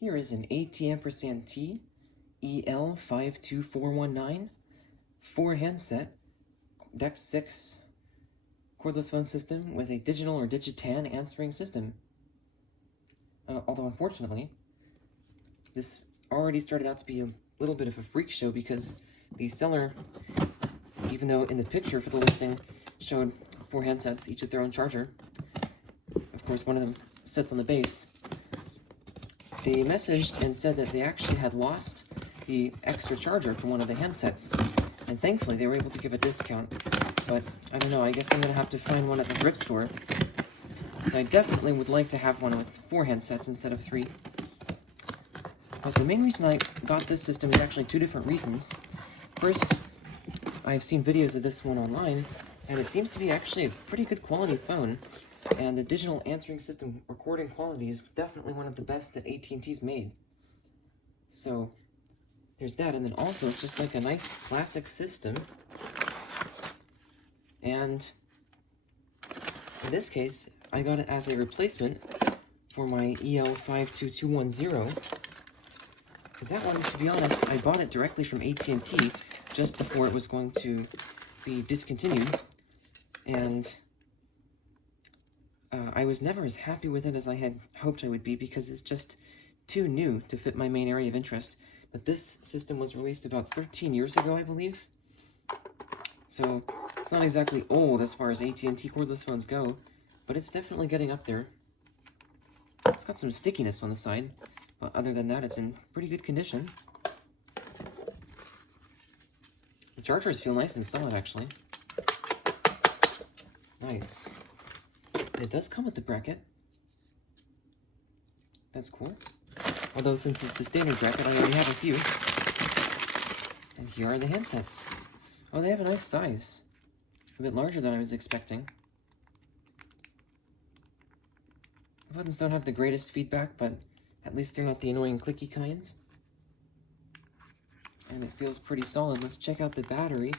Here is an AT&T EL52419 handset DECT6 cordless phone system with a digital or digitan answering system. Although unfortunately, this already started out to be a little bit of a freak show because the seller, even though in the picture for the listing showed 4 handsets, each with their own charger, of course one of them sits on the base, they messaged and said that they actually had lost the extra charger for one of the handsets, and thankfully they were able to give a discount. But I don't know, I guess I'm gonna have to find one at the thrift store, because I definitely would like to have one with 4 handsets instead of 3. But the main reason I got this system is actually 2 different reasons. First, I've seen videos of this one online, and it seems to be actually a pretty good quality phone, and the digital answering system recording quality is definitely one of the best that AT&T's made. So there's that, and then also it's just like a nice classic system. And in this case, I got it as a replacement for my EL52210, because that one, to be honest, I bought it directly from AT&T just before it was going to be discontinued, and I was never as happy with it as I had hoped I would be, because it's just too new to fit my main area of interest. But this system was released about 13 years ago, I believe, so it's not exactly old as far as AT&T cordless phones go, but it's definitely getting up there. It's got some stickiness on the side, but other than that, it's in pretty good condition. The chargers feel nice and solid, actually. Nice. And it does come with the bracket. That's cool. Although, since it's the standard bracket, I already have a few. And here are the handsets. Oh, they have a nice size. A bit larger than I was expecting. The buttons don't have the greatest feedback, but at least they're not the annoying clicky kind. And it feels pretty solid. Let's check out the battery.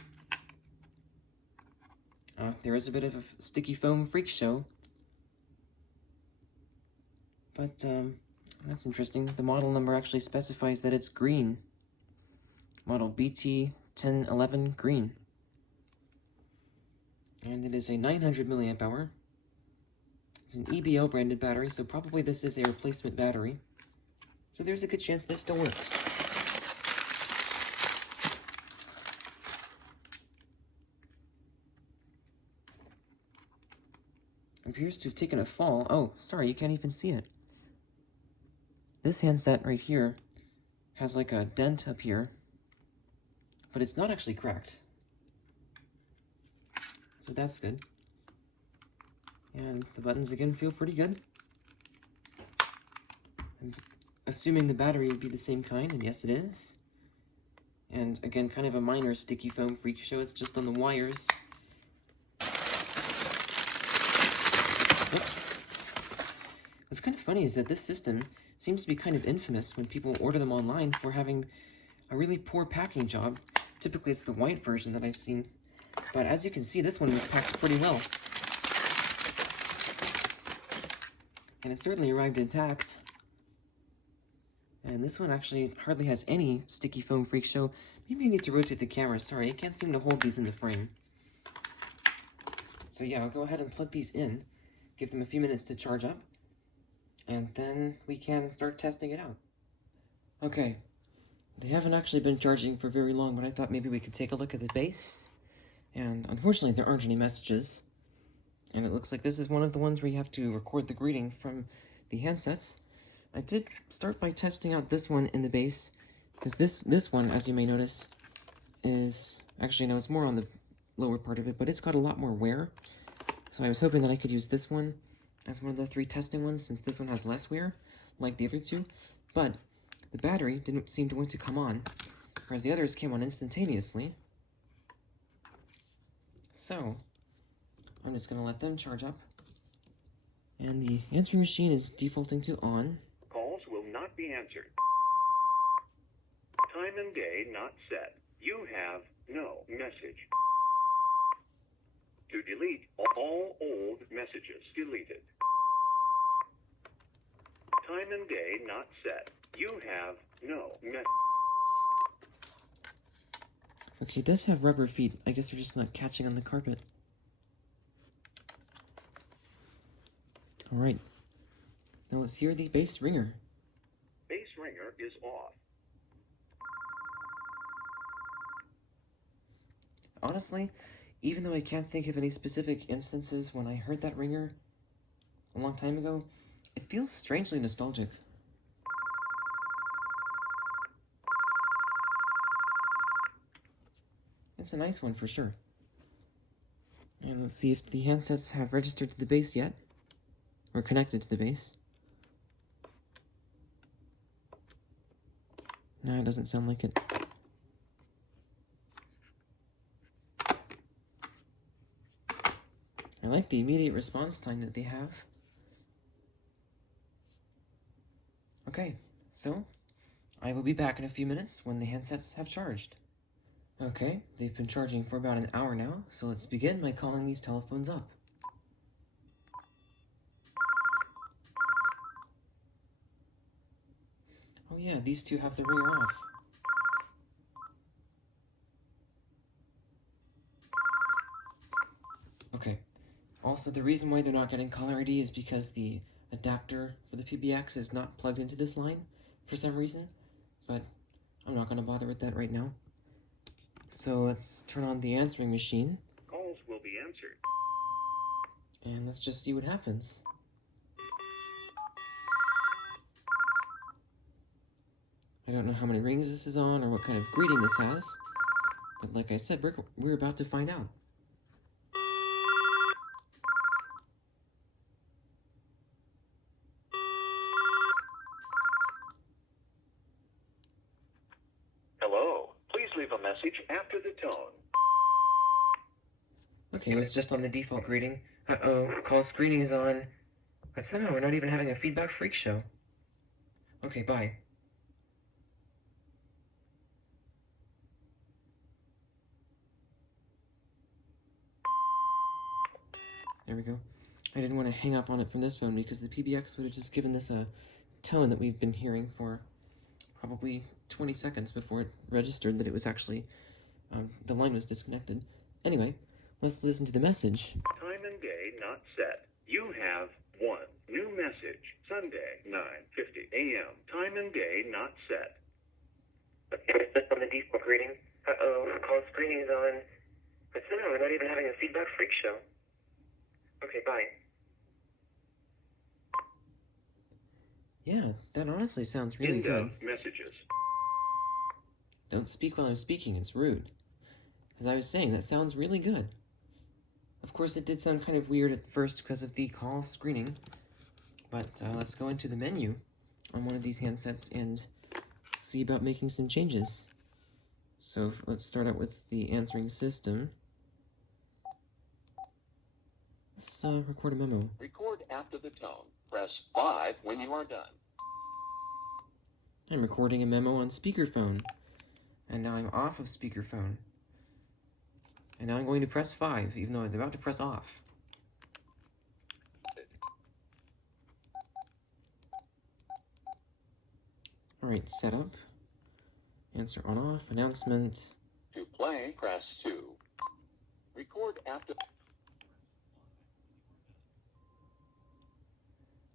There is a bit of a sticky foam freak show. But, that's interesting. The model number actually specifies that it's green. Model BT1011 green. And it is a 900 milliamp hour. It's an EBO branded battery, so probably this is a replacement battery. So there's a good chance this still works. It appears to have taken a fall. Oh, sorry, you can't even see it. This handset right here has like a dent up here, but it's not actually cracked. So that's good. And the buttons again feel pretty good. I'm assuming the battery would be the same kind, and yes it is. And again, kind of a minor sticky foam freak show, it's just on the wires. Whoops. What's kind of funny is that this system seems to be kind of infamous when people order them online for having a really poor packing job. Typically it's the white version that I've seen, but as you can see, this one was packed pretty well. And it certainly arrived intact. And this one actually hardly has any sticky foam freak show. Maybe I need to rotate the camera, sorry, I can't seem to hold these in the frame. So yeah, I'll go ahead and plug these in, give them a few minutes to charge up, and then we can start testing it out. Okay, they haven't actually been charging for very long, but I thought maybe we could take a look at the base. And unfortunately, there aren't any messages. And it looks like this is one of the ones where you have to record the greeting from the handsets. I did start by testing out this one in the base, because this one, as you may notice, is... Actually, no, it's more on the lower part of it, but it's got a lot more wear. So I was hoping that I could use this one as one of the 3 testing ones, since this one has less wear, like the other 2. But the battery didn't seem to want to come on, whereas the others came on instantaneously. So I'm just going to let them charge up. And the answering machine is defaulting to on. Calls will not be answered. Time and day not set. You have no message. To delete all old messages, deleted. Time and day not set. You have no message. Okay, he does have rubber feet. I guess they're just not catching on the carpet. Alright. Now let's hear the bass ringer. Base ringer is off. Honestly, even though I can't think of any specific instances when I heard that ringer a long time ago, it feels strangely nostalgic. It's a nice one for sure. And let's see if the handsets have registered to the base yet, or connected to the base. No, it doesn't sound like it. I like the immediate response time that they have. Okay, so I will be back in a few minutes when the handsets have charged. Okay, they've been charging for about an hour now, so let's begin by calling these telephones up. Oh yeah, these two have the ringer off. Okay, also the reason why they're not getting caller ID is because the adapter for the PBX is not plugged into this line for some reason, but I'm not going to bother with that right now. So let's turn on the answering machine. Calls will be answered. And let's just see what happens. I don't know how many rings this is on or what kind of greeting this has, but like I said, we're about to find out. Hello. Please leave a message after the tone. Okay, it was just on the default greeting. Uh-oh, call screening is on. But somehow we're not even having a feedback freak show. Okay, bye. There we go. I didn't want to hang up on it from this phone because the PBX would have just given this a tone that we've been hearing for probably 20 seconds before it registered that it was actually, the line was disconnected. Anyway, let's listen to the message. Time and day not set. You have one new message. Sunday, 9:50 a.m. Time and day not set. It's just on the default greeting. Uh-oh, call screening is on. But somehow we're not even having a feedback freak show. Okay, bye. Yeah, that honestly sounds really good. End of messages. Don't speak while I'm speaking, it's rude. As I was saying, that sounds really good. Of course, it did sound kind of weird at first because of the call screening, but let's go into the menu on one of these handsets and see about making some changes. So let's start out with the answering system. Let's record a memo. Record after the tone. Press 5 when you are done. I'm recording a memo on speakerphone, and now I'm off of speakerphone. And now I'm going to press 5, even though I was about to press off. Alright, setup. Answer on off, announcement. To play, press 2. Record after...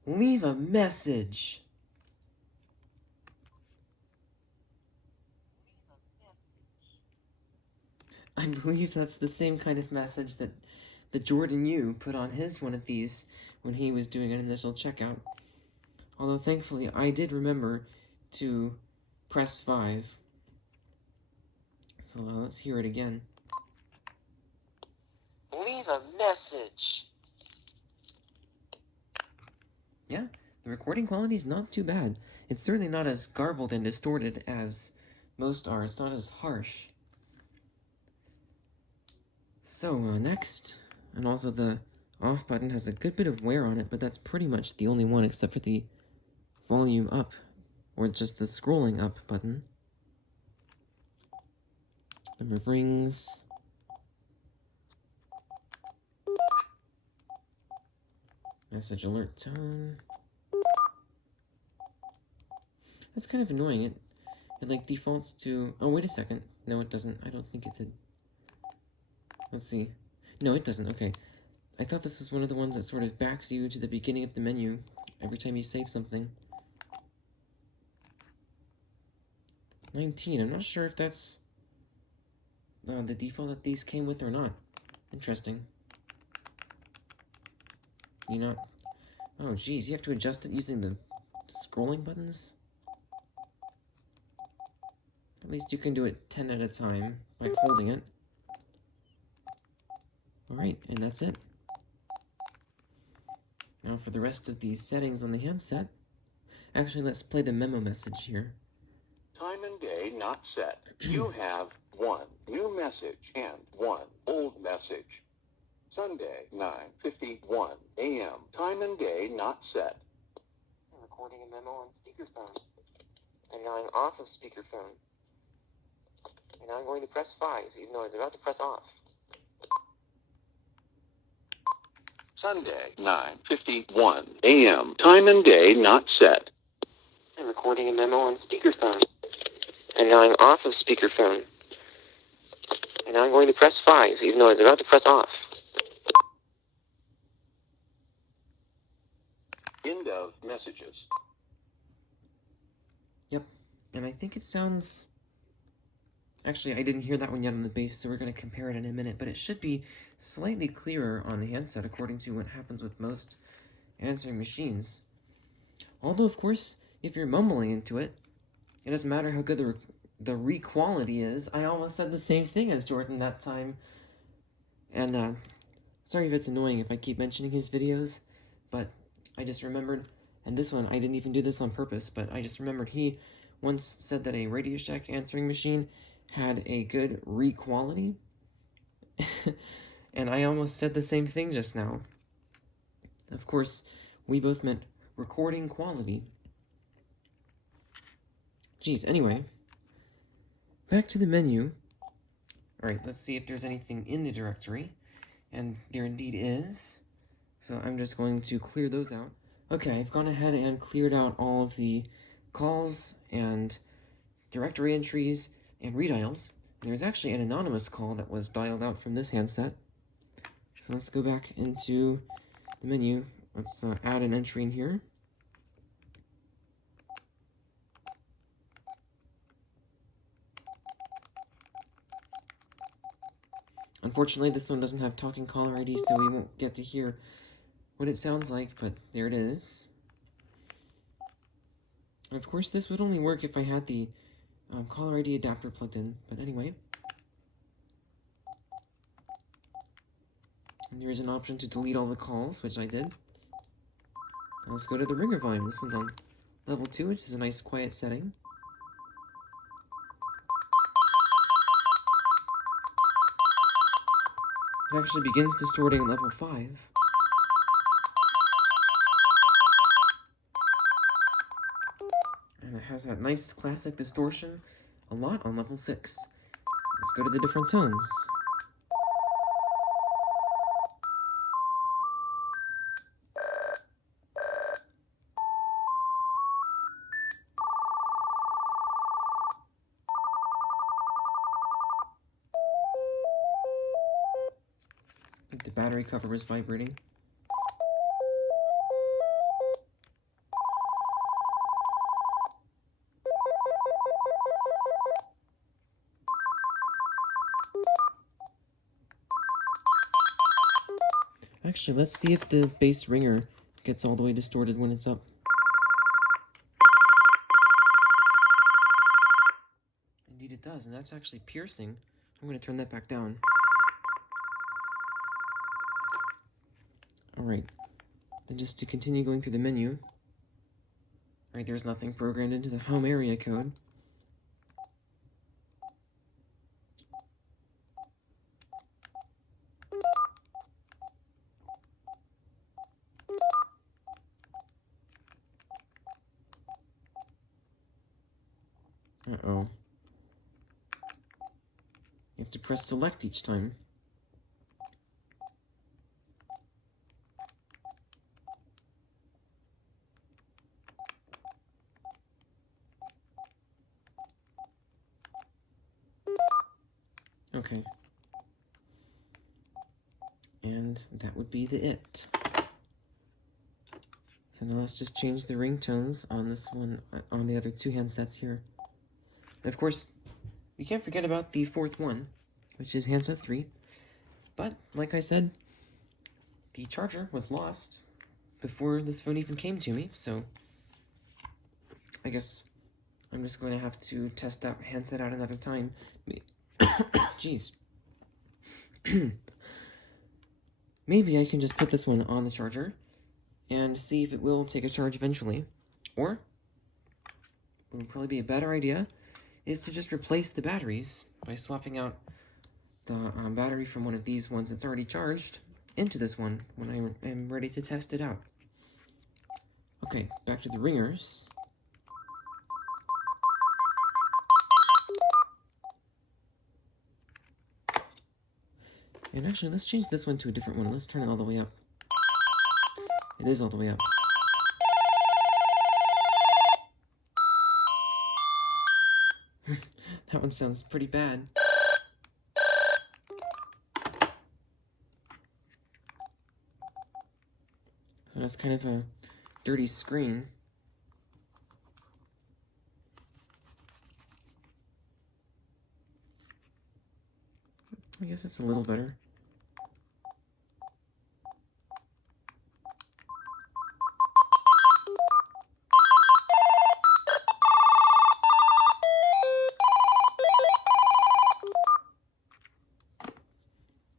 Leave a message! I believe that's the same kind of message that the Jordan U put on his one of these when he was doing an initial checkout. Although thankfully I did remember to press 5. So let's hear it again. Leave a message. Yeah, the recording quality is not too bad. It's certainly not as garbled and distorted as most are. It's not as harsh. So, next, and also the off button has a good bit of wear on it, but that's pretty much the only one except for the volume up, or just the scrolling up button. Number of rings. Message alert tone. That's kind of annoying. It like defaults to... Oh, wait a second. No, it doesn't. I don't think it did. Let's see. No, it doesn't. Okay. I thought this was one of the ones that sort of backs you to the beginning of the menu every time you save something. 19. I'm not sure if that's the default that these came with or not. Interesting. You not... Oh, geez. You have to adjust it using the scrolling buttons? At least you can do it 10 at a time by holding it. Alright, and that's it. Now for the rest of these settings on the handset. Actually, let's play the memo message here. Time and day not set. You have 1 new message and 1 old message. Sunday, 9:51 a.m. Time and day not set. I'm recording a memo on speakerphone. And now I'm off of speakerphone. And now I'm going to press 5, even though I was about to press off. Sunday, 9:51 a.m. Time and day not set. I'm recording a memo on speakerphone. And now I'm off of speakerphone. And now I'm going to press 5, even though I was about to press off. End of messages. Yep, and I think it sounds... Actually, I didn't hear that one yet on the bass, so we're going to compare it in a minute, but it should be slightly clearer on the handset according to what happens with most answering machines. Although, of course, if you're mumbling into it, it doesn't matter how good the re-quality is. I almost said the same thing as Jordan that time. And, sorry if it's annoying if I keep mentioning his videos, but I just remembered, and this one, I didn't even do this on purpose, but I just remembered he once said that a Radio Shack answering machine had a good re-quality, and I almost said the same thing just now. Of course, we both meant recording quality. Geez, anyway, back to the menu. Alright, let's see if there's anything in the directory, and there indeed is, so I'm just going to clear those out. Okay, I've gone ahead and cleared out all of the calls and directory entries and redials. There's actually an anonymous call that was dialed out from this handset. So let's go back into the menu. Let's add an entry in here. Unfortunately, this one doesn't have talking caller ID, so we won't get to hear what it sounds like, but there it is. And of course, this would only work if I had the caller ID adapter plugged in, but anyway. And there is an option to delete all the calls, which I did. Now let's go to the ringer volume. This one's on level 2, which is a nice quiet setting. It actually begins distorting at level 5. And it has that nice classic distortion a lot on level 6. Let's go to the different tones. I think the battery cover is vibrating. Actually, let's see if the bass ringer gets all the way distorted when it's up. Indeed it does, and that's actually piercing. I'm going to turn that back down. Alright, then just to continue going through the menu. Alright, there's nothing programmed into the home area code. Uh-oh. You have to press select each time. Okay. And that would be it. So now let's just change the ringtones on this one, on the other two handsets here. And of course, you can't forget about the fourth one, which is handset 3. But, like I said, the charger was lost before this phone even came to me, so I guess I'm just going to have to test that handset out another time. Jeez. Maybe I can just put this one on the charger and see if it will take a charge eventually. Or, what would probably be a better idea is to just replace the batteries by swapping out the battery from one of these ones that's already charged into this one when I am ready to test it out. Okay, back to the ringers. And actually, let's change this one to a different one. Let's turn it all the way up. It is all the way up. That one sounds pretty bad. So that's kind of a dirty screen. I guess it's a little better.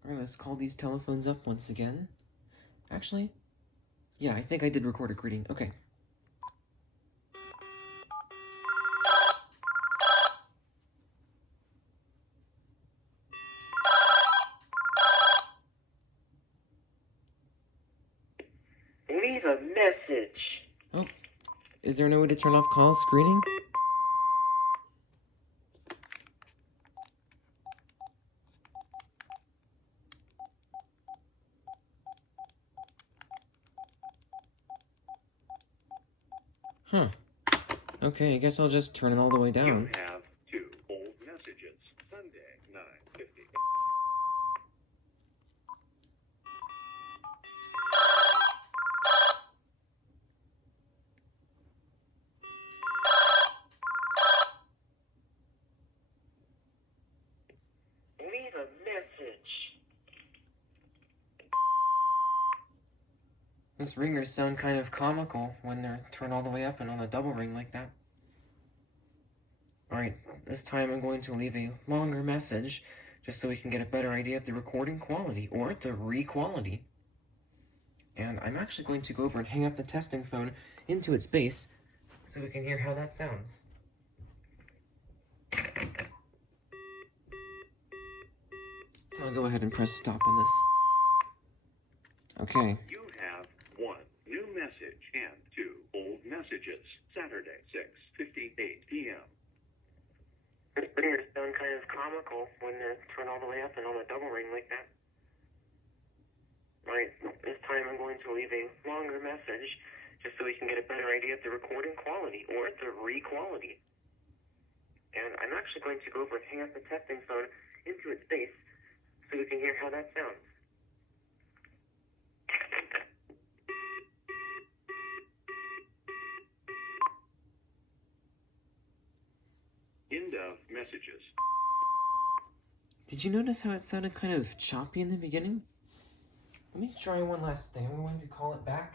Alright, let's call these telephones up once again. Actually, yeah, I think I did record a greeting. Okay. Leave a message. Oh, is there no way to turn off call screening? Huh. Okay, I guess I'll just turn it all the way down. You have 2 old messages. Sunday, 9:50. Leave a message. Those ringers sound kind of comical when they're turned all the way up and on a double ring like that. Alright, this time I'm going to leave a longer message, just so we can get a better idea of the recording quality, or the re-quality. And I'm actually going to go over and hang up the testing phone into its base, so we can hear how that sounds. I'll go ahead and press stop on this. Okay. You have 1 new message and 2 old messages. Saturday, 6:58 p.m. Those ringers sound kind of comical when they're turned all the way up and on a double ring like that. Right, this time I'm going to leave a longer message, just so we can get a better idea of the recording quality, or the re-quality. And I'm actually going to go over and hang up the testing phone into its base, so we can hear how that sounds. End of messages. Did you notice how it sounded kind of choppy in the beginning? Let me try one last thing. We're going to call it back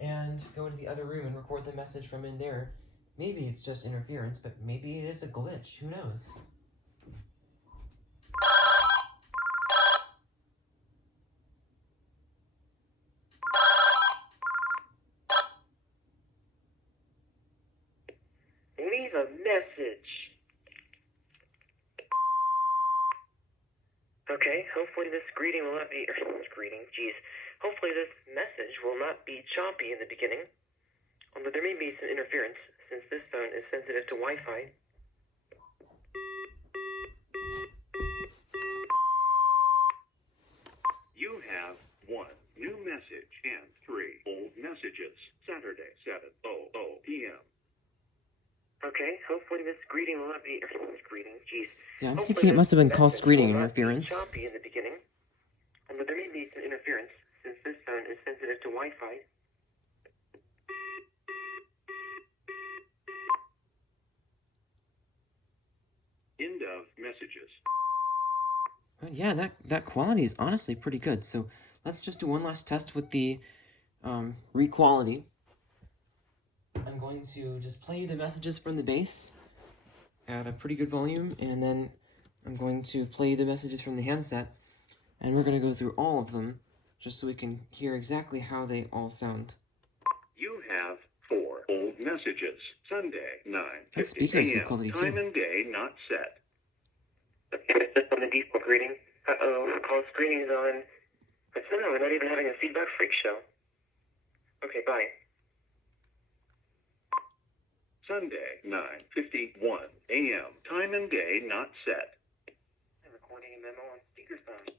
and go to the other room and record the message from in there. Maybe it's just interference, but maybe it is a glitch. Who knows? Leave a message. Okay, hopefully this greeting will not be, hopefully this message will not be choppy in the beginning, although there may be some interference, since this phone is sensitive to Wi-Fi. You have 1 new message and 3 old messages. Saturday, 7:00 p.m. Okay, hopefully this greeting will not be greeting. Jeez. Yeah, I'm Hopefully thinking it this must have been call message screening will not be interference. choppy in the beginning, but there may be some interference since this phone is sensitive to Wi-Fi. End of messages. Yeah, that quality is honestly pretty good. So let's just do one last test with the re-quality. I'm going to just play you the messages from the base at a pretty good volume, and then I'm going to play you the messages from the handset, and we're going to go through all of them just so we can hear exactly how they all sound. You have 4 old messages. Sunday, That 9:50 speaker has good a.m. quality Time too. and day not set. Okay, it's just on the default greeting. Uh-oh, call screening is on. But somehow we're not even having a feedback freak show. Okay, bye. Sunday, 9:51 a.m. Time and day not set. I'm recording a memo on speakerphone.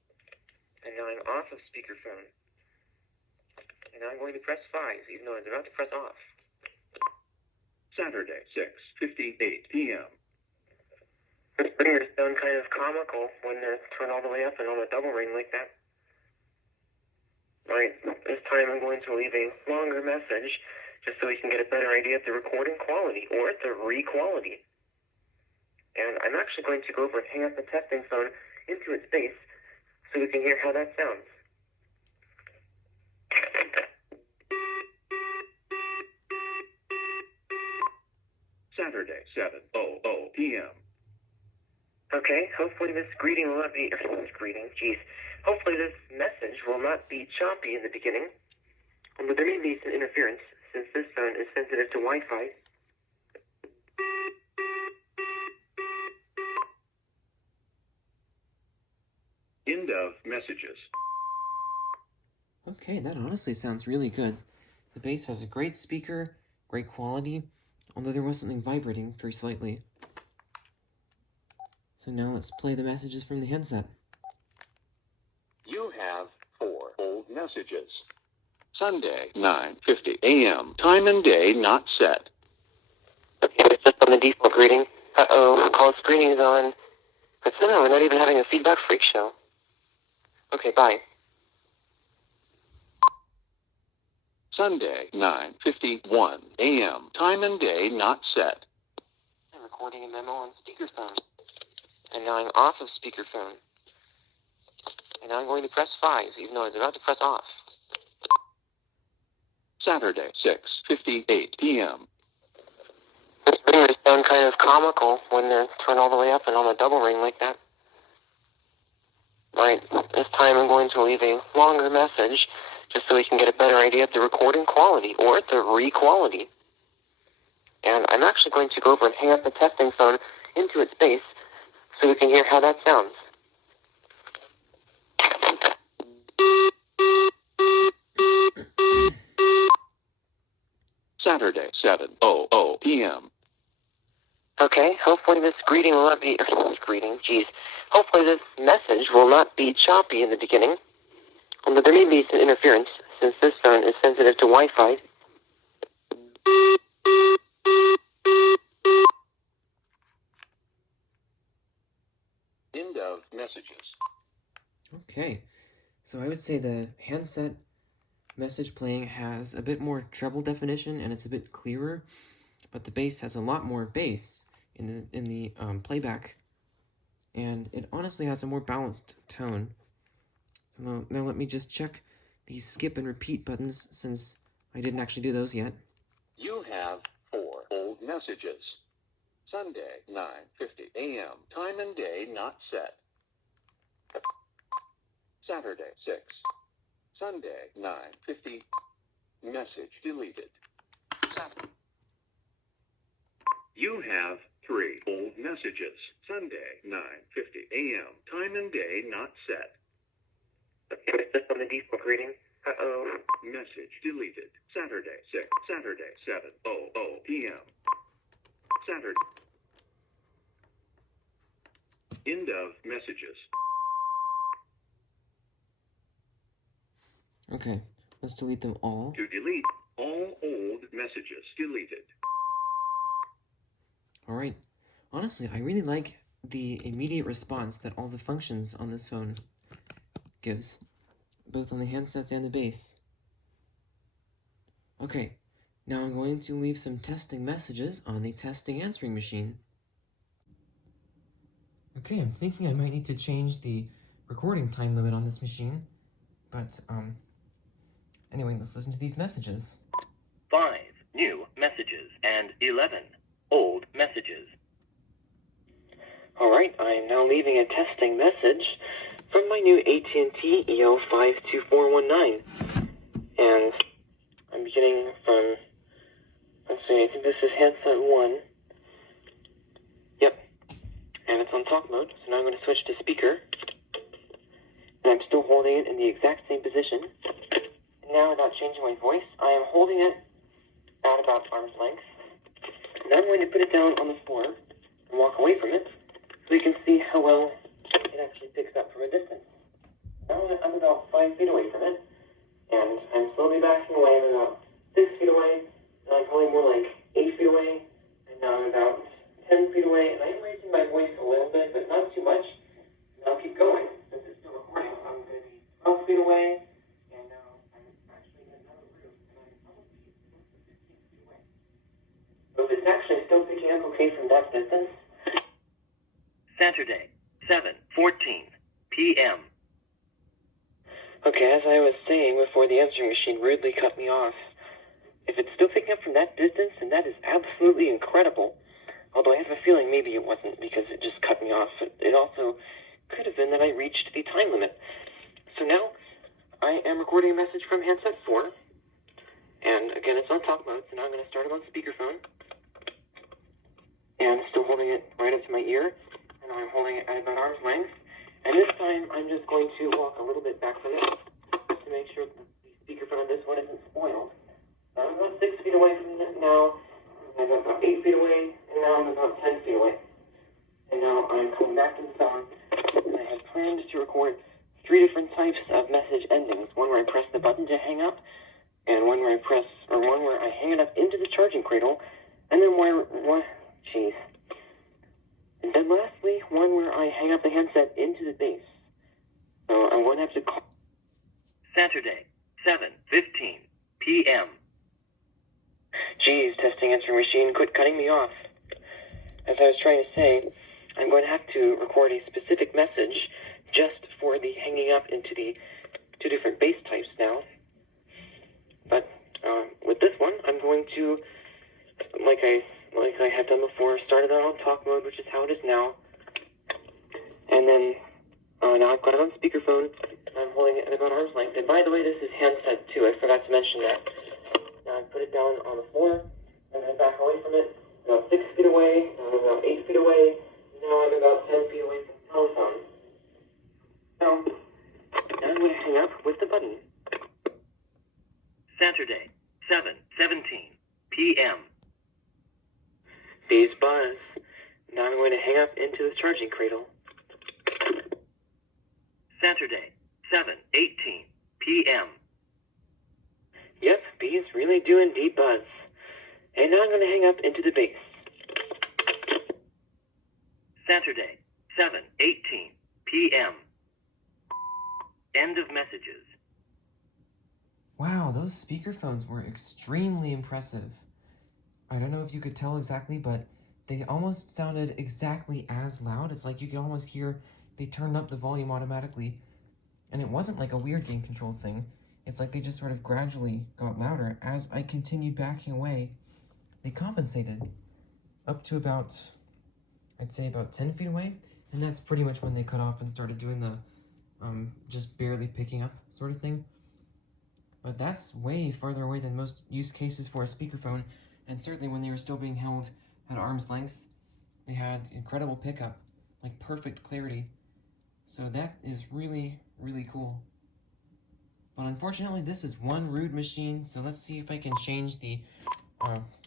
And now I'm off of speakerphone. And now I'm going to press 5, even though I was about to press off. Saturday, 6:58 p.m. This ringers sound kind of comical when they're turned all the way up and on a double ring like that. Alright, this time I'm going to leave a longer message just so we can get a better idea of the recording quality or the re-quality. And I'm actually going to go over and hang up the testing phone into its base so we can hear how that sounds. Saturday, 7:00 p.m. Okay, hopefully this greeting will not be greeting, jeez. Hopefully this message will not be choppy in the beginning. But there may be some interference since this phone is sensitive to Wi-Fi. End of messages. Okay, that honestly sounds really good. The bass has a great speaker, great quality, although there was something vibrating very slightly. So now let's play the messages from the handset. You have 4 old messages. Sunday, 9:50 a.m. Time and day not set. Okay, it's just on the default greeting. Uh-oh, call screening is on. But somehow we're not even having a feedback freak show. Okay, bye. Sunday, 9:51 a.m. Time and day not set. I'm recording a memo on speakerphone. And now I'm off of speakerphone. And now I'm going to press 5, even though I was about to press off. Saturday, 6:58 p.m. This ringers sound kind of comical when they're turned all the way up and on a double ring like that. Alright, this time I'm going to leave a longer message just so we can get a better idea of the recording quality or the re-quality. And I'm actually going to go over and hang up the testing phone into its base so we can hear how that sounds. Saturday, 7:00 p.m. Okay, hopefully this greeting will not be greeting, jeez. Hopefully this message will not be choppy in the beginning. But there may be some interference since this phone is sensitive to Wi-Fi. End of messages. Okay, so I would say the handset message playing has a bit more treble definition and it's a bit clearer, but the bass has a lot more bass in the playback, and it honestly has a more balanced tone. So now let me just check the skip and repeat buttons since I didn't actually do those yet. You have 4 old messages. Sunday, 9:50 a.m. Time and day not set. Saturday, 6. Sunday, 9:50. Message deleted. You have 3 old messages. Sunday, 9:50 a.m. Time and day not set. Okay, it's just on the default greeting. Uh-oh. Message deleted. Saturday, 6. Saturday, 7:00 p.m. Saturday. End of messages. Okay, let's delete them all. To delete all old messages deleted. Alright, honestly, I really like the immediate response that all the functions on this phone gives, both on the handsets and the base. Okay, now I'm going to leave some testing messages on the testing answering machine. Okay, I'm thinking I might need to change the recording time limit on this machine, but, anyway, let's listen to these messages. 5 new messages and 11 old messages. Alright, I am now leaving a testing message from my new AT&T EL52419. And I'm beginning from, let's see, I think this is handset 1. Yep. And it's on talk mode, so now I'm going to switch to speaker. And I'm still holding it in the exact same position. And now, without changing my voice, I am holding it at about arm's length. Now I'm going to put it down on the floor and walk away from it so you can see how well it actually picks up from a distance. Now I'm about 5 feet away from it, and I'm slowly backing away. I'm about 6 feet away, and I'm probably more like 8 feet away, and now I'm about 10 feet away, and I'm raising my voice a little bit, but not too much. And I'll keep going since it's still recording. So I'm going to be 12 feet away, and now I'm actually in another room, and I'm probably 15 feet away. So if it's actually still picking up okay from that distance. Saturday, 7:14 p.m. Okay, as I was saying before the answering machine rudely cut me off, if it's still picking up from that distance, then that is absolutely incredible. Although I have a feeling maybe it wasn't because it just cut me off. It also could have been that I reached the time limit. So now I am recording a message from handset 4. And again, it's on talk mode, so now I'm going to start it on speakerphone. And still holding it right up to my ear. And I'm holding it at about arm's length. And this time, I'm just going to walk a little bit back from it to make sure that the speakerphone on this one isn't spoiled. Now I'm about 6 feet away from it now. I'm about 8 feet away. And now I'm about 10 feet away. And now I'm coming back to the phone. And I had planned to record 3 different types of message endings. One where I press the button to hang up. And one where I hang it up into the charging cradle. And then And then lastly, one where I hang up the handset into the base. So I'm going to have to call. Saturday, 7:15 p.m. Geez, testing answering machine, quit cutting me off. As I was trying to say, I'm going to have to record a specific message just for the hanging up into the 2 different base types now. But with this one, I'm going to, like I have done before, start it out on talk mode, which is how it is now. And then now I've got it on speakerphone. I'm holding it at about arm's length. And by the way, this is handset 2. I forgot to mention that. Now I put it down on the floor, and I back away from it. About 6 feet away, now I'm about 8 feet away. Now I'm about 10 feet away from the telephone. Now I'm going to hang up with the button. Saturday, 7:17 p.m. These buzz. Now I'm going to hang up into the charging cradle. Saturday, 7:18 p.m. Yep, bees really do indeed buzz. And now I'm going to hang up into the base. Saturday, 7:18 p.m. End of messages. Wow, those speakerphones were extremely impressive. I don't know if you could tell exactly, but they almost sounded exactly as loud. It's like you could almost hear they turned up the volume automatically. And it wasn't like a weird gain control thing. It's like they just sort of gradually got louder. As I continued backing away, they compensated up to about, I'd say about 10 feet away. And that's pretty much when they cut off and started doing the just barely picking up sort of thing. But that's way farther away than most use cases for a speakerphone. And certainly when they were still being held at arm's length, they had incredible pickup, like perfect clarity. So that is really, really cool. But unfortunately, this is one rude machine, so let's see if I can change the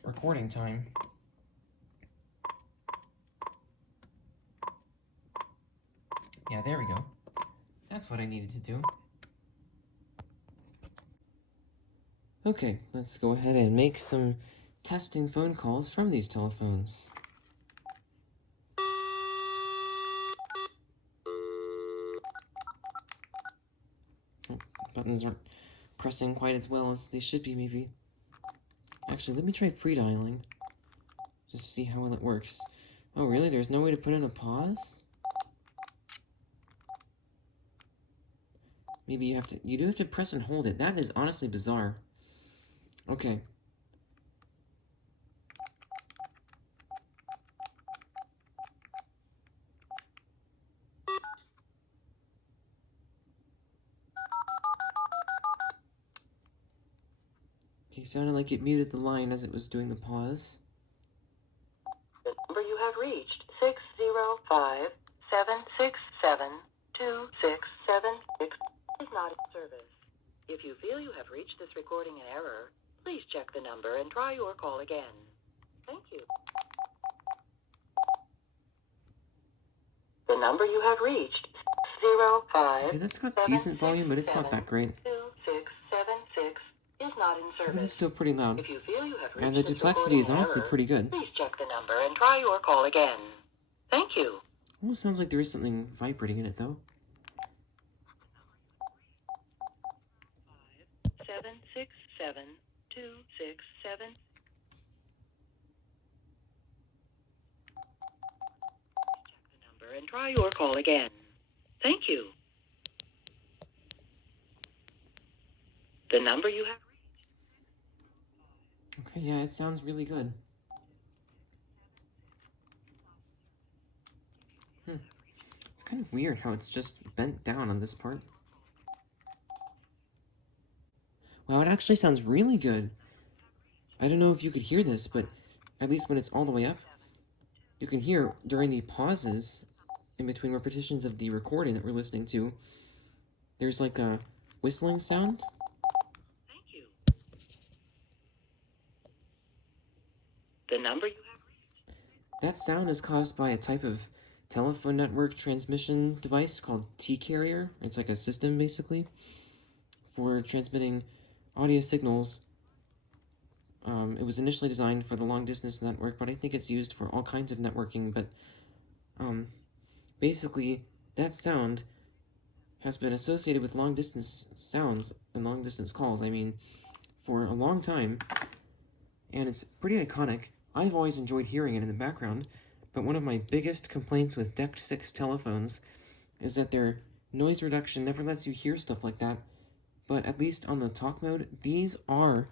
recording time. Yeah, there we go. That's what I needed to do. Okay, let's go ahead and make some testing phone calls from these telephones. buttons aren't pressing quite as well as they should be, maybe. Actually, let me try pre-dialing. Just see how well it works. Oh, really? There's no way to put in a pause? Maybe you do have to press and hold it. That is honestly bizarre. Okay. Okay, sounded like it muted the line as it was doing the pause. The number you have reached, 605-767-2676, is not in service. If you feel you have reached this recording in error, please check the number and try your call again. Thank you. The number you have reached, 605. Okay, that's got decent volume, but it's not that great. 2676 is not in service. But it is still pretty loud. If you feel you have reached And the this duplexity is recording in honestly error, pretty good. please check the number and try your call again. Thank you. Almost sounds like there is something vibrating in it, though. 767-267. Check the number and try your call again. Thank you. The number you have reached. Okay, yeah, it sounds really good. It's kind of weird how it's just bent down on this part. Wow, it actually sounds really good. I don't know if you could hear this, but at least when it's all the way up, you can hear during the pauses in between repetitions of the recording that we're listening to, there's like a whistling sound. Thank you. The number you have reached. That sound is caused by a type of telephone network transmission device called T-carrier. It's like a system, basically, for transmitting audio signals. It was initially designed for the long-distance network, but I think it's used for all kinds of networking. But basically, that sound has been associated with long-distance sounds and long-distance calls, I mean, for a long time, and it's pretty iconic. I've always enjoyed hearing it in the background, but one of my biggest complaints with DECT6 telephones is that their noise reduction never lets you hear stuff like that. But at least on the talk mode, these are,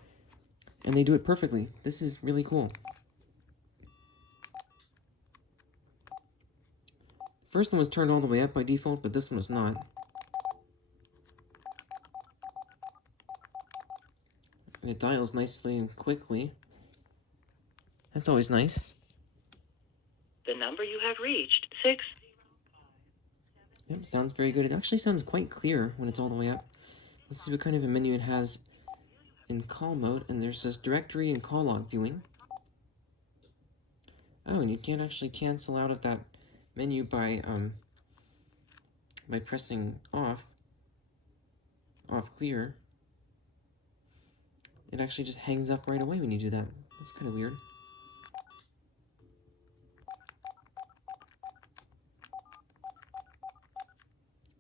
and they do it perfectly. This is really cool. The first one was turned all the way up by default, but this one was not. And it dials nicely and quickly. That's always nice. The number you have reached, 6. Yep, sounds very good. It actually sounds quite clear when it's all the way up. Let's see what kind of a menu it has in call mode, and there's this directory and call log viewing. Oh, and you can't actually cancel out of that menu by pressing off clear. It actually just hangs up right away when you do that. That's kind of weird.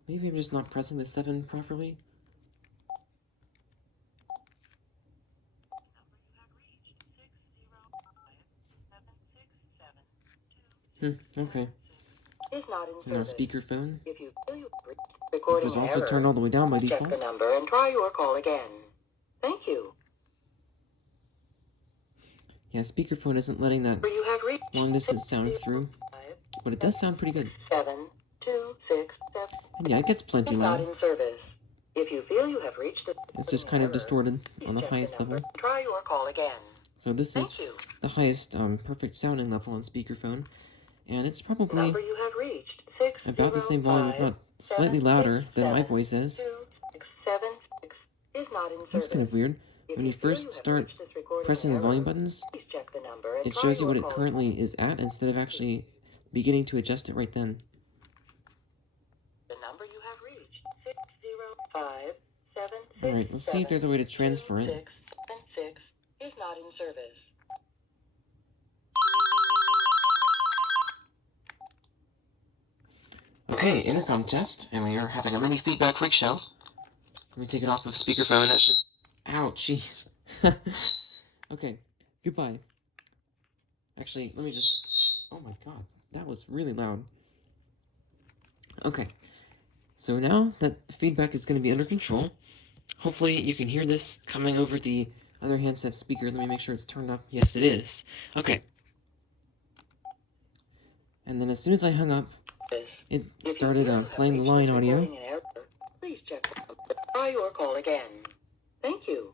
Maybe I'm just not pressing the 7 properly. Okay. Is not in It's in our service. speakerphone. If you feel you have reached It recording was also error, turned all the way down by check default. the number and try your call again. Thank you. Yeah, speakerphone isn't letting that You have reached long distance sound through, but it does sound pretty good. 7-2-6-7. And yeah, it gets plenty Is not loud. in service. If you feel you have reached the It's just kind of distorted on the check highest number level. and try your call again. So this is Thank you. the highest perfect sounding level on speakerphone, and it's probably Number you have reached, 6 about the same volume, if not slightly louder than my voice is. 2676 is not in service. That's kind of weird. If When you feel first have start reached this recording pressing the error, volume buttons, please check the number and it try shows you your what it call. currently is at instead of actually beginning to adjust it right then. The number you have reached, 605-767. Alright, let's see if there's a way to transfer it. 2676 is not in service. Okay, intercom test, and we are having a mini feedback freak show. Let me take it off of speakerphone. That should... Ow, jeez. Okay, goodbye. Actually, let me just... Oh my god, that was really loud. Okay, so now that the feedback is going to be under control, hopefully you can hear this coming over the other handset speaker. Let me make sure it's turned up. Yes, it is. Okay. And then as soon as I hung up, it started playing the line audio. Please check. Try your call again. Thank you.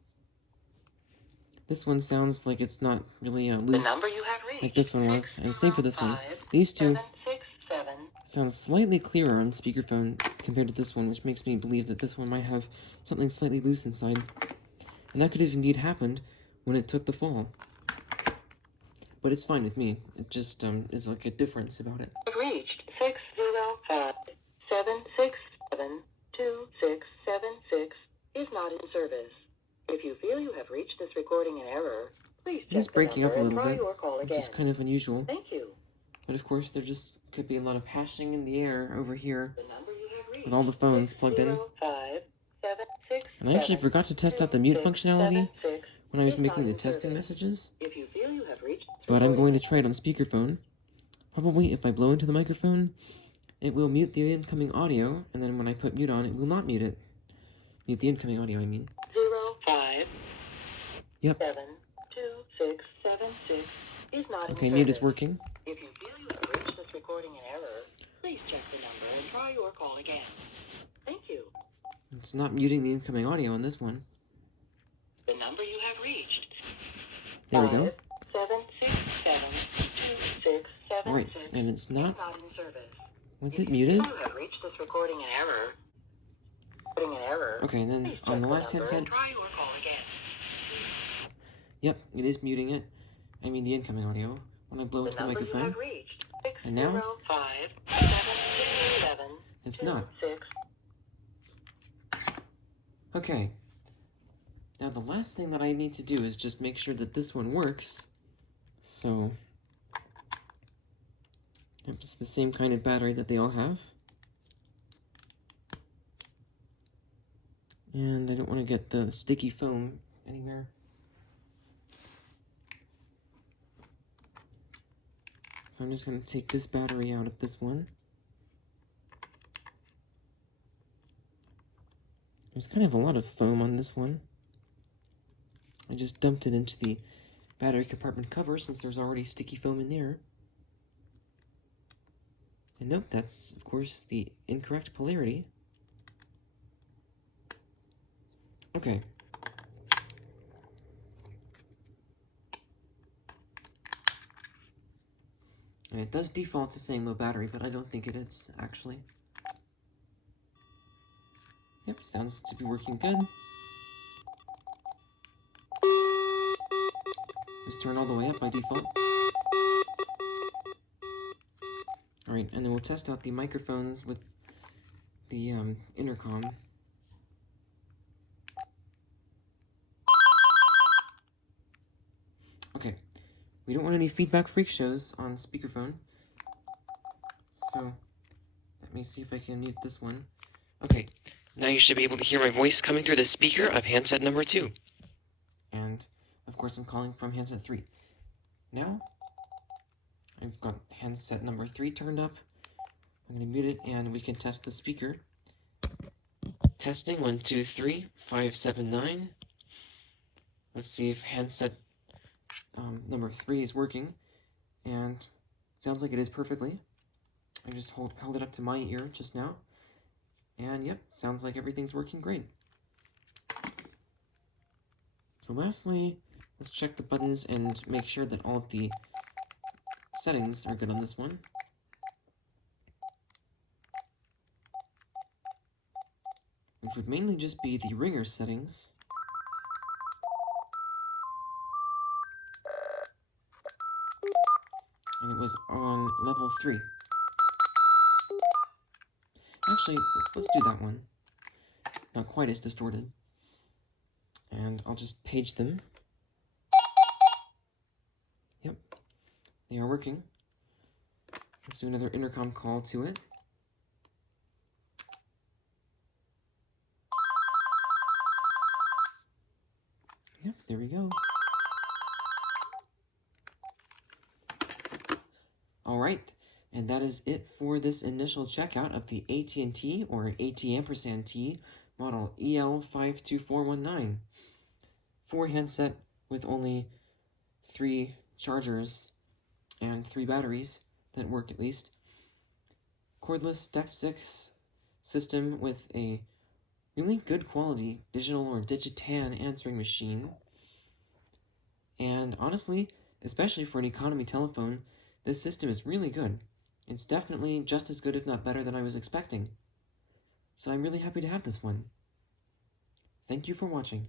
This one sounds like it's not really The loose number you have reached. like this one was, and same for this one. These two sound slightly clearer on speakerphone compared to this one, which makes me believe that this one might have something slightly loose inside. And that could have indeed happened when it took the fall. But it's fine with me. It just is like a difference about it. Reached 605-767-2676 is not in service. If you feel you have reached this recording in error, please check It is breaking up a little bit, call which again. is kind of unusual. Thank you. But of course, there just could be a lot of hashing in the air over here The number you have reached with all the phones plugged in. 605-767-2676 And I actually forgot to test out the mute functionality when I was is making not the in testing service. messages. If you feel you have reached this But I'm going to recording- try it on speakerphone. Probably if I blow into the microphone, it will mute the incoming audio, and then when I put mute on, it will not mute it. Mute the incoming audio, I mean. 05 Yep. 72676 is not in Okay, service. mute is working. If you feel you have reached this recording in error, please check the number and try your call again. Thank you. It's not muting the incoming audio on this one. The number you have reached. There we go. 767-2676 Alright, and it's is not not in service. with If it you muted. feel you have reached this recording in error. Okay, and then Please on check the last number handset, and try your call again. yep, it is muting it. I mean the incoming audio when I blow into the number you microphone. have reached. And now? 605-767-26. It's not. Okay. Now the last thing that I need to do is just make sure that this one works. So, yep, it's the same kind of battery that they all have. And I don't want to get the sticky foam anywhere. So I'm just going to take this battery out of this one. There's kind of a lot of foam on this one. I just dumped it into the battery compartment cover since there's already sticky foam in there. And nope, that's of course the incorrect polarity. Okay. And it does default to saying low battery, but I don't think it is, actually. Yep, sounds to be working good. Just turn all the way up by default. Alright, and then we'll test out the microphones with the intercom. Okay, we don't want any feedback freak shows on speakerphone. So, let me see if I can mute this one. Okay, now you should be able to hear my voice coming through the speaker of handset number 2. And, of course, I'm calling from handset 3. Now, I've got handset number 3 turned up. I'm going to mute it, and we can test the speaker. Testing, 1, 2, 3, 5, 7, 9. Let's see if handset number 3 is working. And sounds like it is perfectly. I just held it up to my ear just now. And yep, sounds like everything's working great. So lastly, let's check the buttons and make sure that all of the settings are good on this one. Which would mainly just be the ringer settings. And it was on level 3. Actually, let's do that one. Not quite as distorted. And I'll just page them. Yep, they are working. Let's do another intercom call to it. There we go. Alright, and that is it for this initial checkout of the AT&T or AT&T model EL52419. 4 handset with only 3 chargers and 3 batteries that work at least. Cordless DECT6 system with a really good quality digital or digitan answering machine. And honestly, especially for an economy telephone, this system is really good. It's definitely just as good if not better than I was expecting. So I'm really happy to have this one. Thank you for watching.